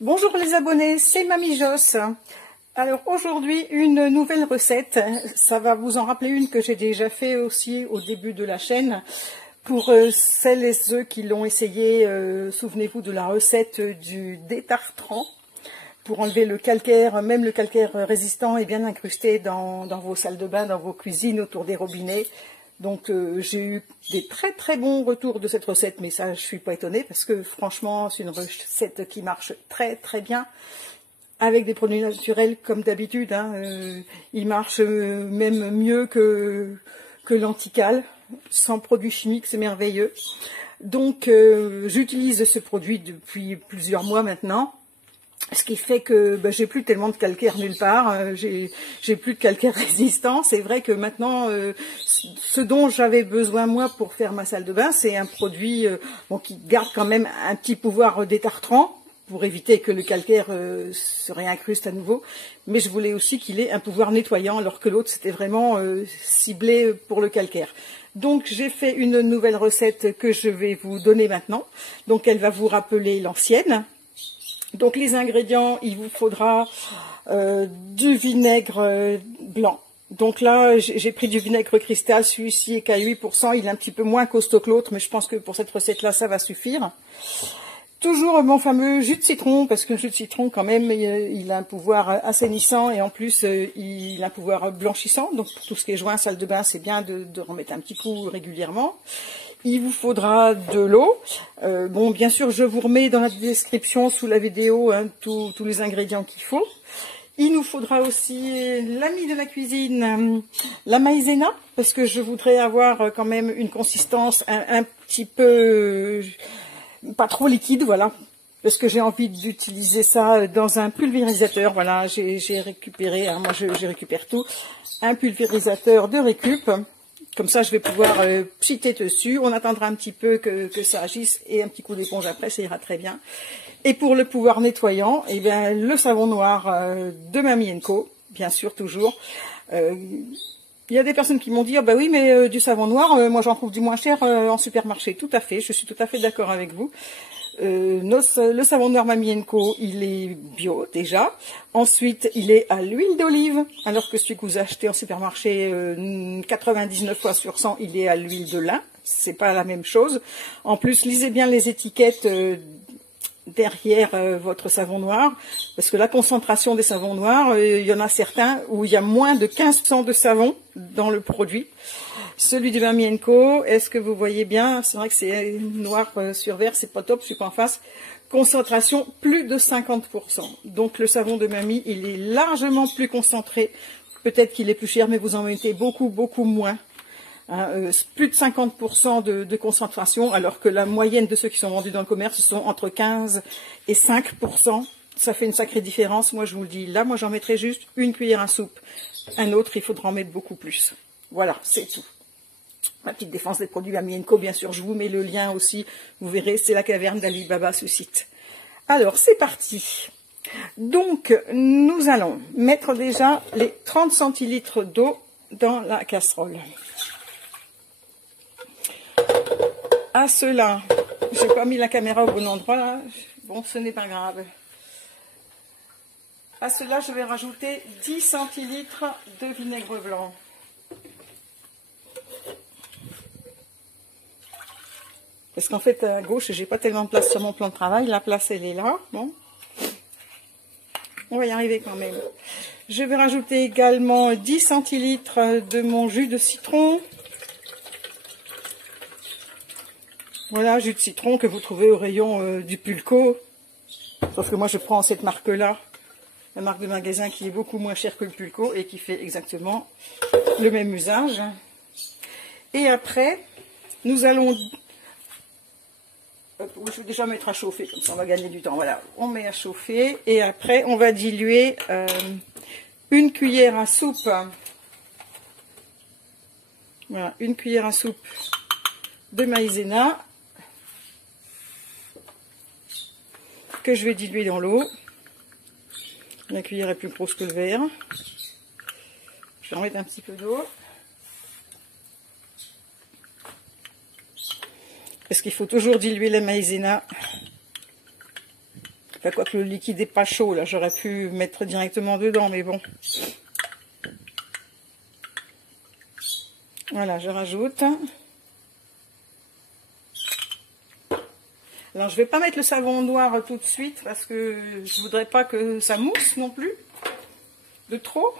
Bonjour les abonnés, c'est Mamie Joss. Alors aujourd'hui une nouvelle recette, ça va vous en rappeler une que j'ai déjà fait aussi au début de la chaîne. Pour celles et ceux qui l'ont essayé, souvenez-vous de la recette du détartrant. Pour enlever le calcaire, même le calcaire résistant est bien incrusté dans vos salles de bain, dans vos cuisines, autour des robinets. Donc j'ai eu des très bons retours de cette recette, mais ça je suis pas étonnée parce que franchement c'est une recette qui marche très bien avec des produits naturels comme d'habitude. Il marche même mieux que l'antical, sans produits chimiques, c'est merveilleux. Donc j'utilise ce produit depuis plusieurs mois maintenant. Ce qui fait que j'ai plus tellement de calcaire nulle part, j'ai plus de calcaire résistant. C'est vrai que maintenant, ce dont j'avais besoin moi pour faire ma salle de bain, c'est un produit qui garde quand même un petit pouvoir détartrant pour éviter que le calcaire se réincruste à nouveau. Mais je voulais aussi qu'il ait un pouvoir nettoyant, alors que l'autre c'était vraiment ciblé pour le calcaire. Donc j'ai fait une nouvelle recette que je vais vous donner maintenant. Donc elle va vous rappeler l'ancienne. Donc les ingrédients, il vous faudra du vinaigre blanc. Donc là, j'ai pris du vinaigre cristal, celui-ci est qu'à 8%, il est un petit peu moins costaud que l'autre, mais je pense que pour cette recette-là, ça va suffire. Toujours mon fameux jus de citron, parce que le jus de citron, quand même, il a un pouvoir assainissant et en plus, il a un pouvoir blanchissant. Donc pour tout ce qui est joint, salle de bain, c'est bien de remettre un petit coup régulièrement. Il vous faudra de l'eau. Bon, bien sûr, je vous remets dans la description sous la vidéo tous les ingrédients qu'il faut. Il nous faudra aussi l'ami de la cuisine, la maïzena, parce que je voudrais avoir quand même une consistance un petit peu, pas trop liquide, voilà. Parce que j'ai envie d'utiliser ça dans un pulvérisateur. Voilà, j'ai récupéré, moi je récupère tout, un pulvérisateur de récup. Comme ça, je vais pouvoir pchiter dessus. On attendra un petit peu que ça agisse et un petit coup d'éponge après, ça ira très bien. Et pour le pouvoir nettoyant, eh bien, le savon noir de Mamie & Co, bien sûr, toujours. Il y a des personnes qui m'ont dit, bah oui, mais du savon noir, moi j'en trouve du moins cher en supermarché. Tout à fait, je suis tout à fait d'accord avec vous. Le savon noir Mamie & Co, il est bio déjà. Ensuite, il est à l'huile d'olive, alors que celui que vous achetez en supermarché, 99 fois sur 100, il est à l'huile de lin. C'est pas la même chose. En plus, lisez bien les étiquettes derrière votre savon noir, parce que la concentration des savons noirs, il y en a certains où il y a moins de 15% de savon dans le produit. Celui de Mamie & Co, est-ce que vous voyez bien? C'est vrai que c'est noir sur vert, c'est pas top, je suis pas en face. Concentration plus de 50%. Donc le savon de Mamie, il est largement plus concentré. Peut-être qu'il est plus cher, mais vous en mettez beaucoup moins. Plus de 50% de concentration, alors que la moyenne de ceux qui sont vendus dans le commerce sont entre 15 et 5%. Ça fait une sacrée différence. Moi, je vous le dis, là, moi, j'en mettrai juste une cuillère à soupe. Un autre, il faudra en mettre beaucoup plus. Voilà, c'est tout. Ma petite défense des produits Mamie & Co, bien sûr, je vous mets le lien aussi. Vous verrez, c'est la caverne d'Ali Baba, ce site. Alors, c'est parti. Donc, nous allons mettre déjà les 30 centilitres d'eau dans la casserole. À cela, j'ai pas mis la caméra au bon endroit là. Bon, ce n'est pas grave. À cela, je vais rajouter 10 centilitres de vinaigre blanc. Parce qu'en fait, à gauche, j'ai pas tellement de place sur mon plan de travail. La place, elle est là. Bon, on va y arriver quand même. Je vais rajouter également 10 centilitres de mon jus de citron. Voilà, jus de citron que vous trouvez au rayon du Pulco. Sauf que moi, je prends cette marque-là. La marque de magasin qui est beaucoup moins chère que le Pulco et qui fait exactement le même usage. Et après, nous allons... Je vais déjà mettre à chauffer, comme ça on va gagner du temps. Voilà, on met à chauffer et après on va diluer une cuillère à soupe. Voilà, une cuillère à soupe de maïzena que je vais diluer dans l'eau. La cuillère est plus grosse que le verre. Je vais en mettre un petit peu d'eau. Parce qu'il faut toujours diluer la maïzena Enfin, quoique le liquide n'est pas chaud, là, j'aurais pu mettre directement dedans, mais bon. Voilà, je rajoute. Alors, je vais pas mettre le savon noir tout de suite, parce que je voudrais pas que ça mousse non plus, de trop.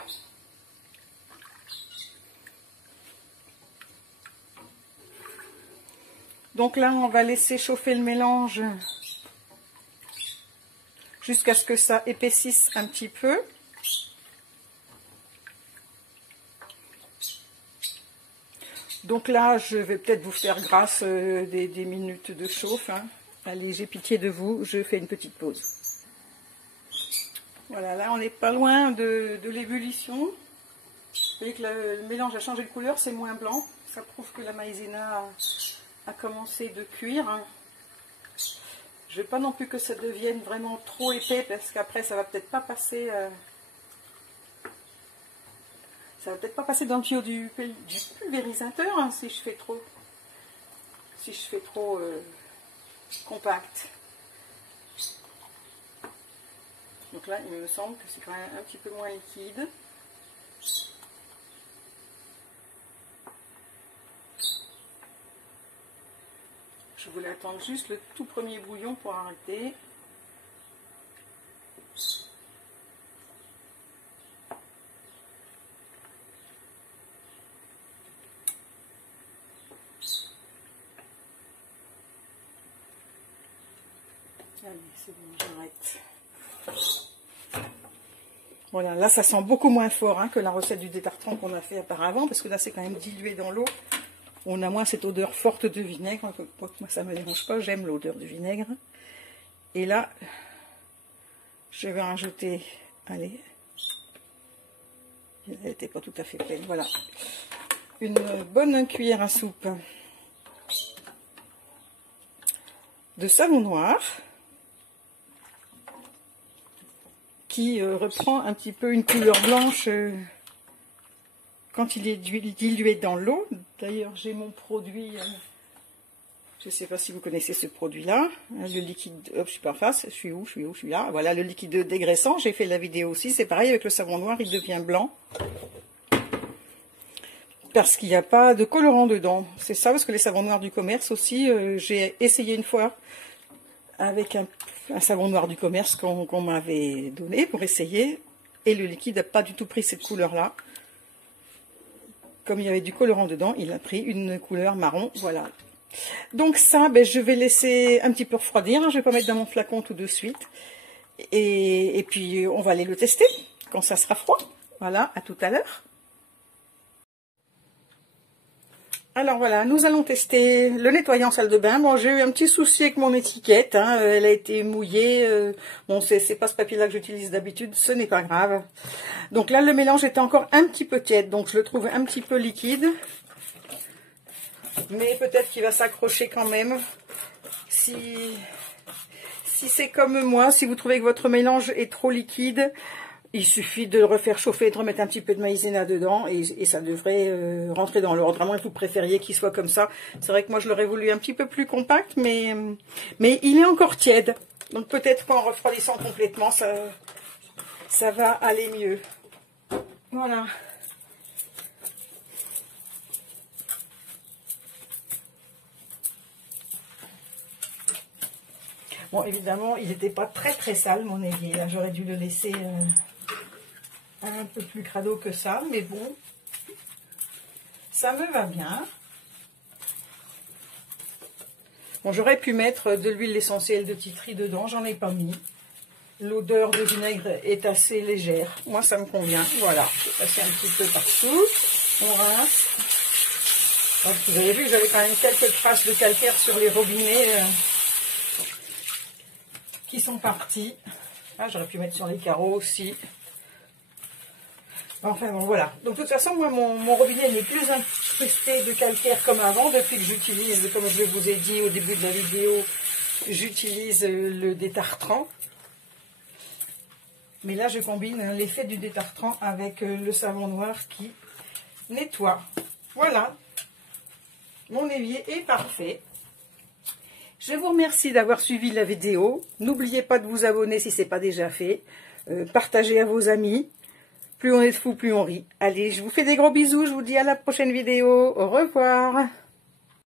Donc là, on va laisser chauffer le mélange jusqu'à ce que ça épaississe un petit peu. Donc là, je vais peut-être vous faire grâce des minutes de chauffe. Hein. Allez, j'ai pitié de vous, je fais une petite pause. Voilà, là, on n'est pas loin de l'ébullition. Vous voyez que le mélange a changé de couleur, c'est moins blanc. Ça prouve que la maïzena a commencé de cuire. Je ne veux pas non plus que ça devienne vraiment trop épais, parce qu'après, ça va peut-être pas passer... ça va peut-être pas passer dans le tuyau du pulvérisateur, hein, si je fais trop compact. Donc là, il me semble que c'est quand même un petit peu moins liquide. Je voulais attendre juste le tout premier bouillon pour arrêter. Allez, c'est bon, j'arrête. Voilà, là ça sent beaucoup moins fort hein, que la recette du détartrant qu'on a fait auparavant, parce que là c'est quand même dilué dans l'eau. On a moins cette odeur forte de vinaigre. Moi ça ne me dérange pas, j'aime l'odeur du vinaigre. Et là, je vais rajouter, allez, elle n'était pas tout à fait pleine, voilà, une bonne cuillère à soupe de savon noir, qui reprend un petit peu une couleur blanche quand il est dilué dans l'eau. D'ailleurs, j'ai mon produit, je ne sais pas si vous connaissez ce produit-là, le liquide, hop, je suis pas en face, je suis où, je suis là, voilà, le liquide dégraissant, j'ai fait la vidéo aussi, c'est pareil avec le savon noir, il devient blanc, parce qu'il n'y a pas de colorant dedans. C'est ça, parce que les savons noirs du commerce aussi, j'ai essayé une fois, avec un savon noir du commerce qu'on m'avait donné pour essayer, et le liquide n'a pas du tout pris cette couleur-là. Comme il y avait du colorant dedans, il a pris une couleur marron, voilà. Donc ça, ben, je vais laisser un petit peu refroidir, hein, je ne vais pas mettre dans mon flacon tout de suite, et puis on va aller le tester quand ça sera froid. Voilà, à tout à l'heure. Alors voilà, nous allons tester le nettoyant salle de bain. Bon, j'ai eu un petit souci avec mon étiquette, hein, elle a été mouillée. Bon, c'est pas ce papier-là que j'utilise d'habitude, ce n'est pas grave. Donc là, le mélange était encore un petit peu tiède, donc je le trouve un petit peu liquide. Mais peut-être qu'il va s'accrocher quand même. Si c'est comme moi, si vous trouvez que votre mélange est trop liquide, il suffit de le refaire chauffer, de remettre un petit peu de maïzena dedans et ça devrait rentrer dans l'ordre. À moins que vous préfériez qu'il soit comme ça. C'est vrai que moi je l'aurais voulu un petit peu plus compact, mais il est encore tiède. Donc peut-être qu'en refroidissant complètement, ça va aller mieux. Voilà. Bon, évidemment, il n'était pas très sale mon évier. J'aurais dû le laisser un peu plus crado que ça, mais bon, ça me va bien. Bon, j'aurais pu mettre de l'huile essentielle de titri dedans, j'en ai pas mis. L'odeur de vinaigre est assez légère. Moi, ça me convient. Voilà, je vais passer un petit peu partout. On rince. Donc, vous avez vu, j'avais quand même quelques traces de calcaire sur les robinets qui sont partis. Ah, j'aurais pu mettre sur les carreaux aussi. Enfin bon, voilà. Donc de toute façon, moi, mon robinet n'est plus incrusté de calcaire comme avant, depuis que j'utilise, comme je vous ai dit au début de la vidéo, j'utilise le détartrant. Mais là, je combine l'effet du détartrant avec le savon noir qui nettoie. Voilà. Mon évier est parfait. Je vous remercie d'avoir suivi la vidéo. N'oubliez pas de vous abonner si ce n'est pas déjà fait. Partagez à vos amis. Plus on est de fous, plus on rit. Allez, je vous fais des gros bisous. Je vous dis à la prochaine vidéo. Au revoir.